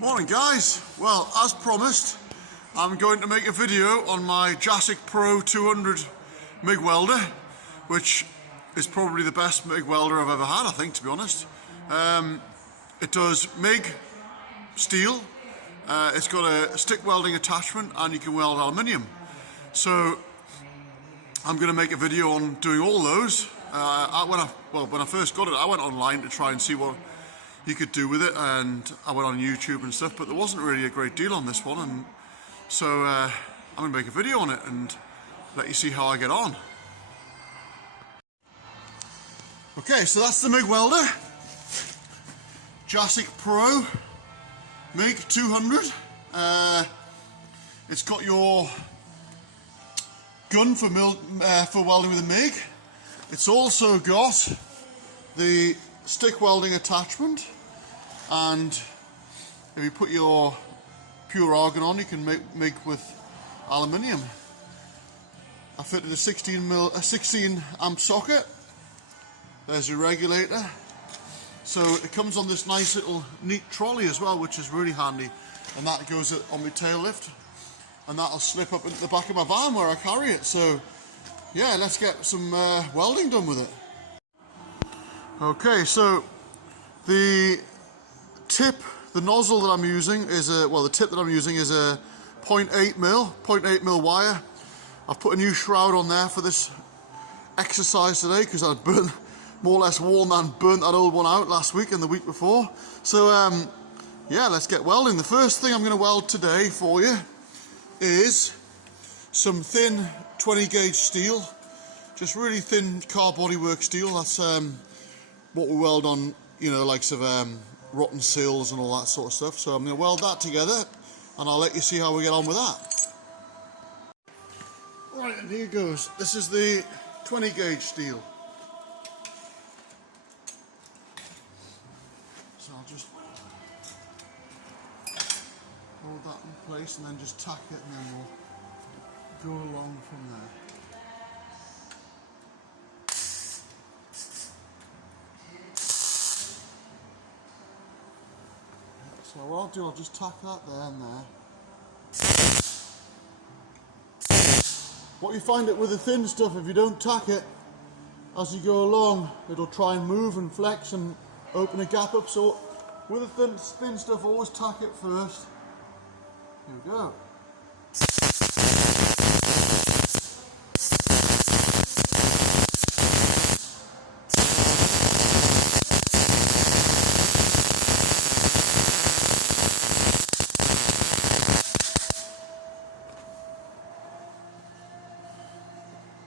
Morning guys, well as promised I'm going to make a video on my Jasic Pro 200 MIG welder, which is probably the best MIG welder I've ever had, I think, to be honest. It does MIG steel, it's got a stick welding attachment, and you can weld aluminium. So I'm going to make a video on doing all those. When I first got it, I went online to try and see what you could do with it, and I went on YouTube and stuff, but there wasn't really a great deal on this one, and so I'm going to make a video on it and let you see how I get on. Okay, so that's the MIG welder, Jasic Pro MIG 200. It's got your gun for welding with a MIG. It's also got the stick welding attachment, and if you put your pure argon on, you can make MIG with aluminium. I fitted a 16 amp socket. There's your regulator. So it comes on this nice little neat trolley as well, which is really handy, and that goes on my tail lift, and that'll slip up into the back of my van where I carry it. So yeah, let's get some welding done with it. Okay, so the nozzle that I'm using is the tip that I'm using is a 0.8 mil wire. I've put a new shroud on there for this exercise today because I'd more or less worn and burnt that old one out last week and the week before. So yeah, let's get welding. The first thing I'm going to weld today for you is some thin 20 gauge steel, just really thin car bodywork steel. That's what we weld on, you know, likes of rotten sills and all that sort of stuff. So I'm going to weld that together, and I'll let you see how we get on with that. Right, and here goes. This is the 20 gauge steel. So I'll just hold that in place and then just tack it, and then we'll go along from there. So what I'll do, I'll just tack that there and there. What you find it with the thin stuff, if you don't tack it as you go along, it'll try and move and flex and open a gap up. So with the thin stuff, always tack it first. Here we go.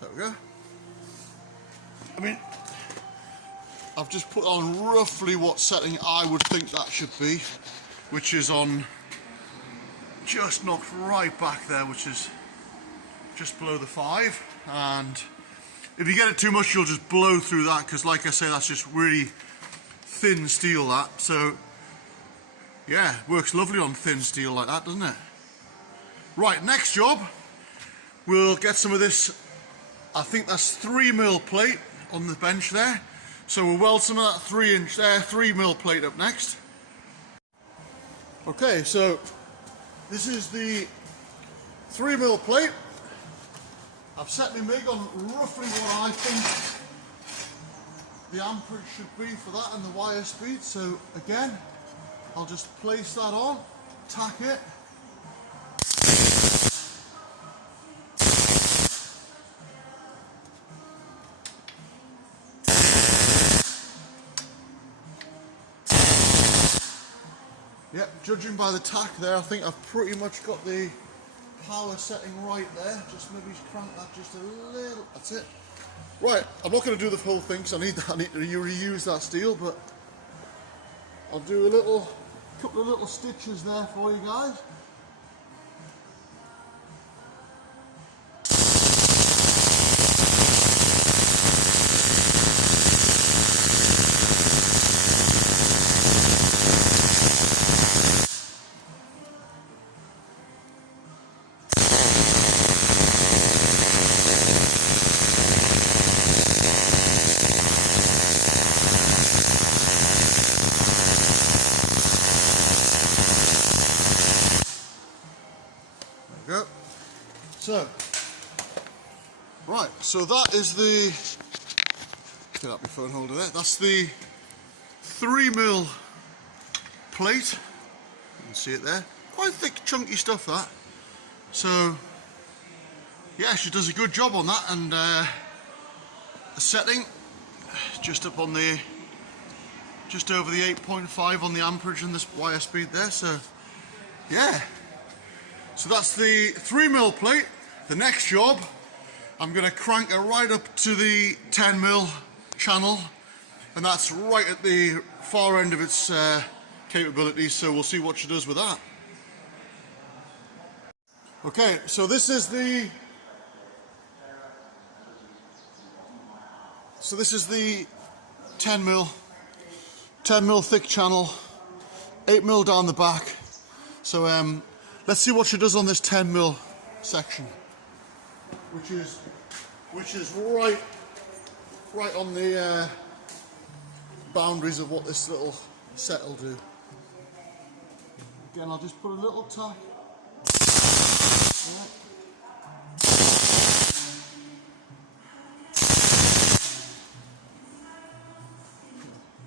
There we go. I mean, I've just put on roughly what setting I would think that should be, which is on just knocked right back there, which is just below the 5. And if you get it too much, you'll just blow through that, because like I say, that's just really thin steel, that. So yeah, works lovely on thin steel like that, doesn't it? Right, next job, we'll get some of this, I think that's 3 mil plate on the bench there. So we'll weld some of that 3 mil plate up next. Okay, so this is the 3 mil plate. I've set my MIG on roughly what I think the amperage should be for that and the wire speed. So again, I'll just place that on, tack it. Yep, judging by the tack there, I think I've pretty much got the power setting right there. Just maybe crank that just a little. That's it. Right, I'm not going to do the whole thing because I need to reuse that steel, but I'll do a couple of little stitches there for you guys. So, right, so that is the, get out my phone holder there, that's the 3mm plate. You can see it there. Quite thick, chunky stuff that. So, yeah, she does a good job on that, and the setting just up on the, just over the 8.5 on the amperage and this wire speed there. So, yeah. So that's the 3mm plate. The next job, I'm going to crank her right up to the 10mm channel, and that's right at the far end of its capabilities. So we'll see what she does with that. Okay, so this is the 10mm thick channel, 8mm down the back. So let's see what she does on this 10mm section, which is right on the boundaries of what this little set will do. Again, I'll just put a little tack.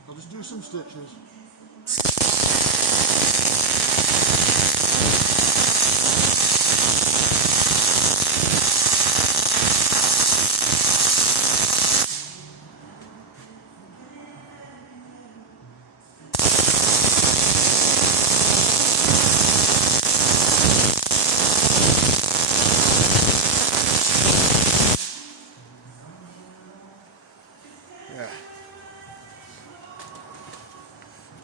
I'll just do some stitches. Yeah.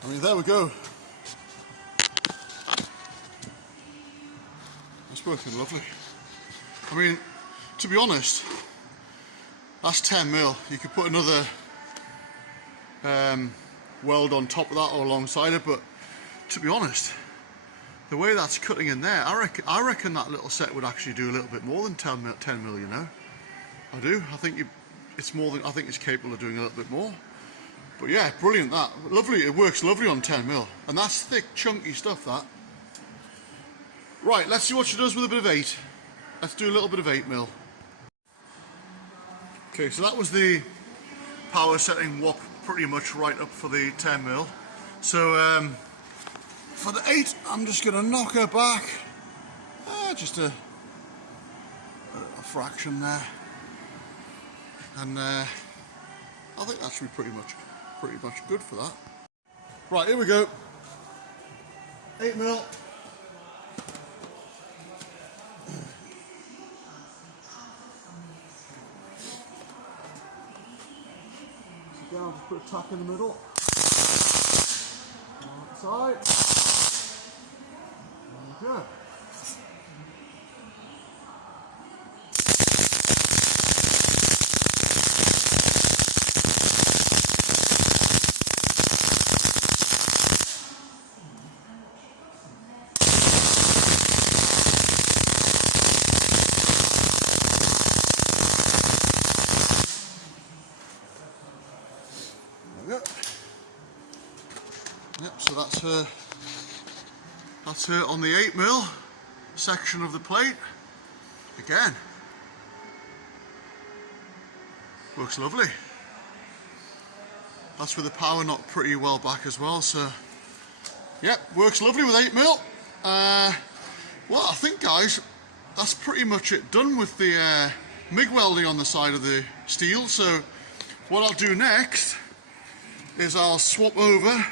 I mean, there we go. It's working lovely. I mean, to be honest, that's 10mm. You could put another weld on top of that or alongside it, but to be honest, the way that's cutting in there, I reckon that little set would actually do a little bit more than 10mm, you know. I do. I think it's more than, I think it's capable of doing a little bit more. But yeah, brilliant that. Lovely, it works lovely on 10mm. And that's thick, chunky stuff, that. Right, let's see what she does with a bit of 8. Let's do a little bit of 8mm. Okay, so that was the power setting whop pretty much right up for the 10mm. So for the 8, I'm just going to knock her back. Just a fraction there. And I think that should be pretty much good for that. Right, here we go. 8mm. So again, I'll just put a tack in the middle. On that side. There we go. Yep, so that's her on the 8mm section of the plate. Again, works lovely. That's with the power knocked pretty well back as well, so yep, works lovely with 8mm. Well, I think, guys, that's pretty much it done with the MIG welding on the side of the steel. So what I'll do next is I'll swap over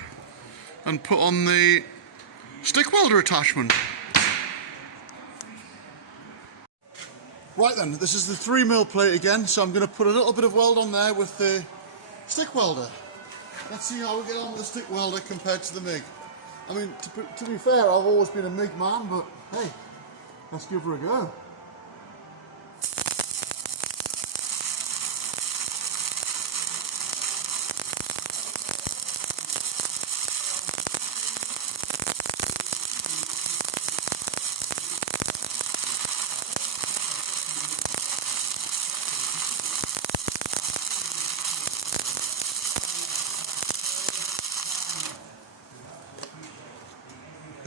and put on the stick welder attachment. Right then, this is the 3mm plate again, so I'm going to put a little bit of weld on there with the stick welder. Let's see how we get on with the stick welder compared to the MIG. I mean, to be fair, I've always been a MIG man, but hey, let's give her a go.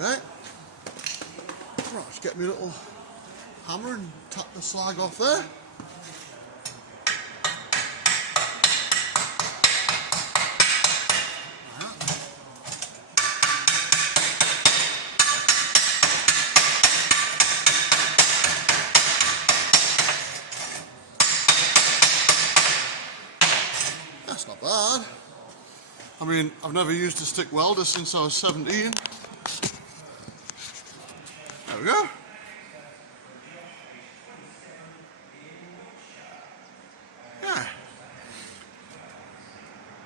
Okay. Right, let's get me little hammer and tap the slag off there. That's not bad. I mean, I've never used a stick welder since I was 17. There we go. Yeah.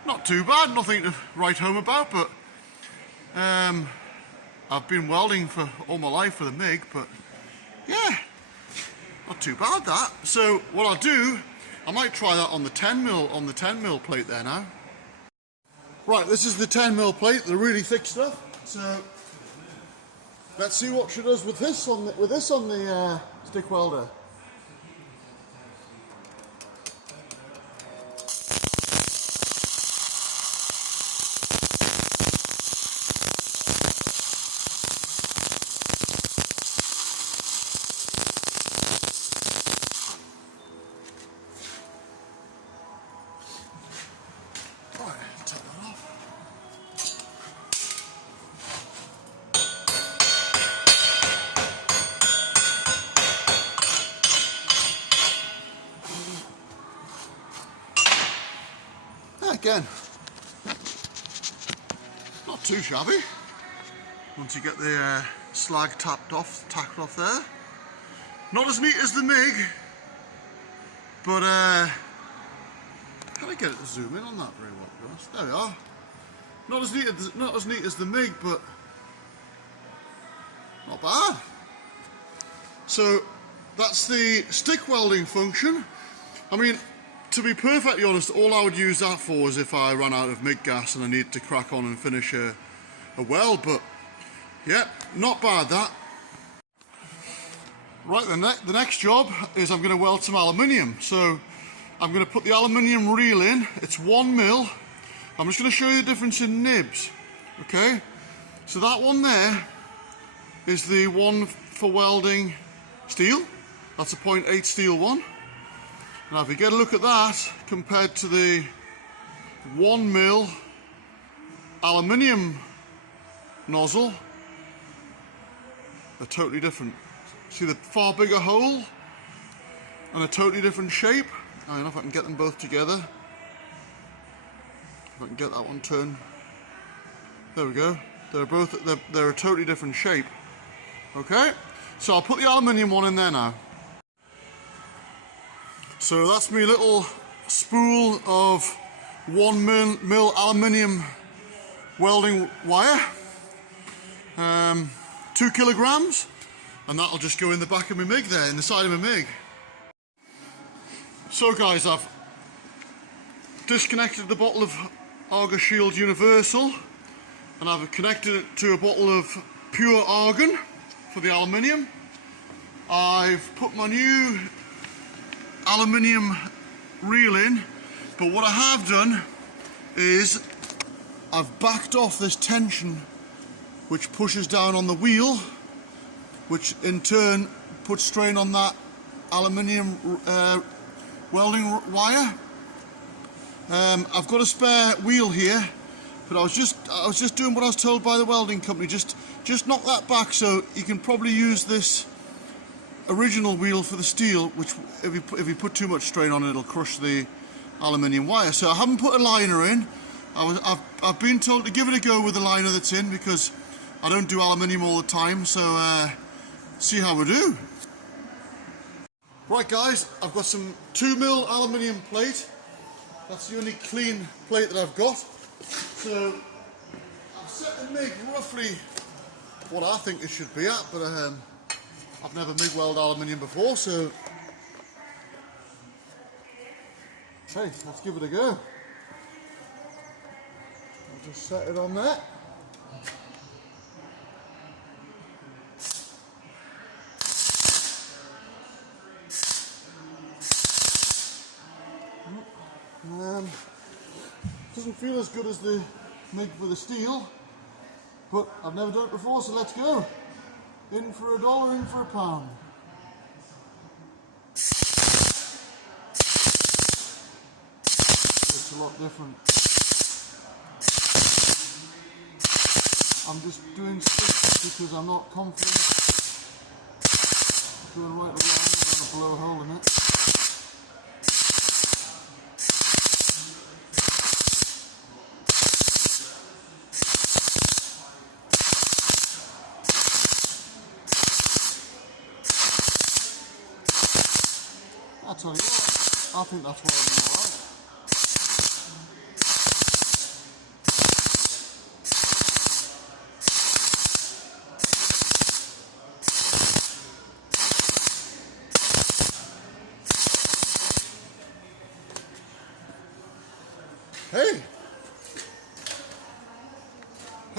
Not too bad, nothing to write home about, but I've been welding for all my life with a MIG, but yeah, not too bad that. So what I'll do, I might try that on the 10mm plate there now. Right, this is the 10mm plate, the really thick stuff. So let's see what she does with this on the stick welder. Again, not too shabby once you get the slag tackled off there. Not as neat as the MIG, but can I get it to zoom in on that very well, to be honest? There we are. Not as neat as the MIG, but not bad. So that's the stick welding function. I mean, to be perfectly honest, all I would use that for is if I ran out of MIG gas and I need to crack on and finish a weld, but yeah, not bad that. Right, the next job is I'm going to weld some aluminium. So I'm going to put the aluminium reel in. It's 1mm. I'm just going to show you the difference in nibs. Okay, so that one there is the one for welding steel. That's a 0.8 steel one. Now if you get a look at that compared to the 1mm aluminium nozzle, they're totally different. See the far bigger hole and a totally different shape. I don't know if I can get them both together. If I can get that one turned. There we go. They're a totally different shape. Okay, so I'll put the aluminium one in there now. So that's my little spool of 1mm aluminium welding wire, 2 kilograms, and that'll just go in the back of my MIG there, in the side of my MIG. So guys, I've disconnected the bottle of Argon Shield Universal and I've connected it to a bottle of pure argon for the aluminium. I've put my new aluminium reel in, but what I have done is I've backed off this tension which pushes down on the wheel, which in turn puts strain on that aluminium welding wire. I've got a spare wheel here, but I was just doing what I was told by the welding company. Just knock that back so you can probably use this original wheel for the steel, which if you put too much strain on it, it'll crush the aluminium wire. So I haven't put a liner in. I've been told to give it a go with the liner that's in because I don't do aluminium all the time. So see how we do. Right guys, I've got some 2mm aluminium plate. That's the only clean plate that I've got. So I've set the MIG roughly what I think it should be at, but I've never MIG welded aluminium before, so okay, let's give it a go. I'll just set it on there. Doesn't feel as good as the MIG for the steel, but I've never done it before, so let's go. In for $1, in for £1. it's a lot different. I'm just doing stuff because I'm not confident doing right or wrong. I'm going to blow a hole in it. I tell you what, I think that's what I'm doing alright. Hey,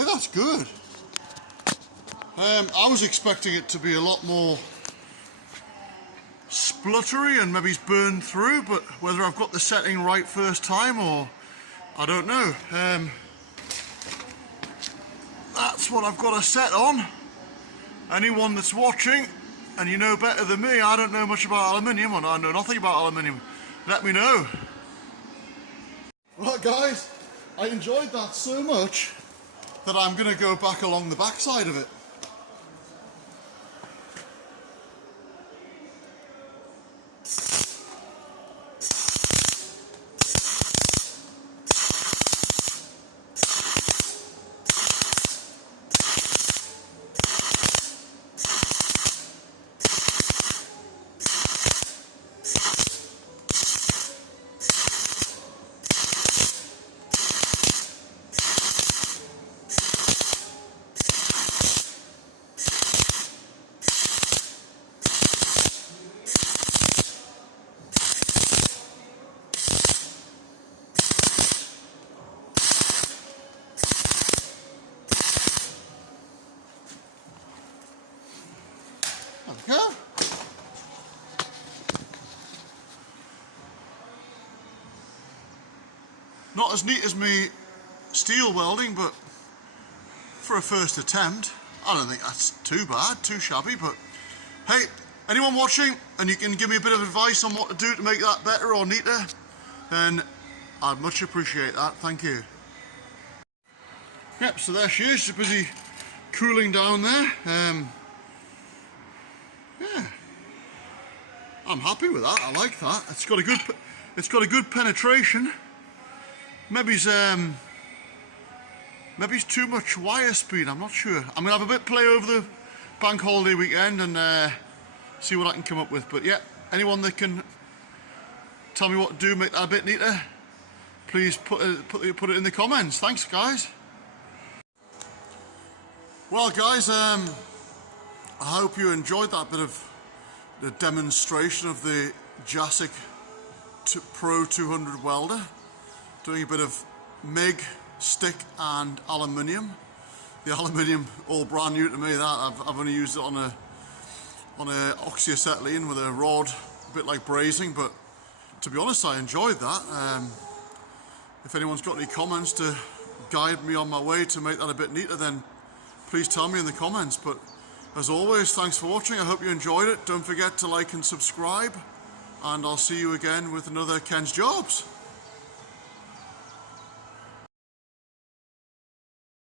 that's good. I was expecting it to be a lot more spluttery and maybe it's burned through, but whether I've got the setting right first time or I don't know. That's what I've got to set on. Anyone that's watching and you know better than me, I don't know much about aluminium, or I know nothing about aluminium, let me know. Right guys, I enjoyed that so much that I'm going to go back along the backside of it. Okay. Not as neat as me steel welding, but for a first attempt, I don't think that's too bad, too shabby. But hey, anyone watching and you can give me a bit of advice on what to do to make that better or neater, then I'd much appreciate that. Thank you. Yep, so there she is, she's busy cooling down there. Yeah, I'm happy with that. I like that. It's got a good penetration. Maybe it's too much wire speed. I'm not sure. I'm gonna have a bit play over the bank holiday weekend and see what I can come up with. But yeah, anyone that can tell me what to do, make that a bit neater, please put it in the comments. Thanks, guys. Well, guys, I hope you enjoyed that bit of the demonstration of the Jasic Pro 200 welder. Doing a bit of MIG, stick and aluminium. The aluminium all brand new to me. That I've only used it on a oxyacetylene with a rod, a bit like brazing. But to be honest, I enjoyed that. If anyone's got any comments to guide me on my way to make that a bit neater, then please tell me in the comments. But as always, thanks for watching. I hope you enjoyed it. Don't forget to like and subscribe, and I'll see you again with another Ken's Jobs.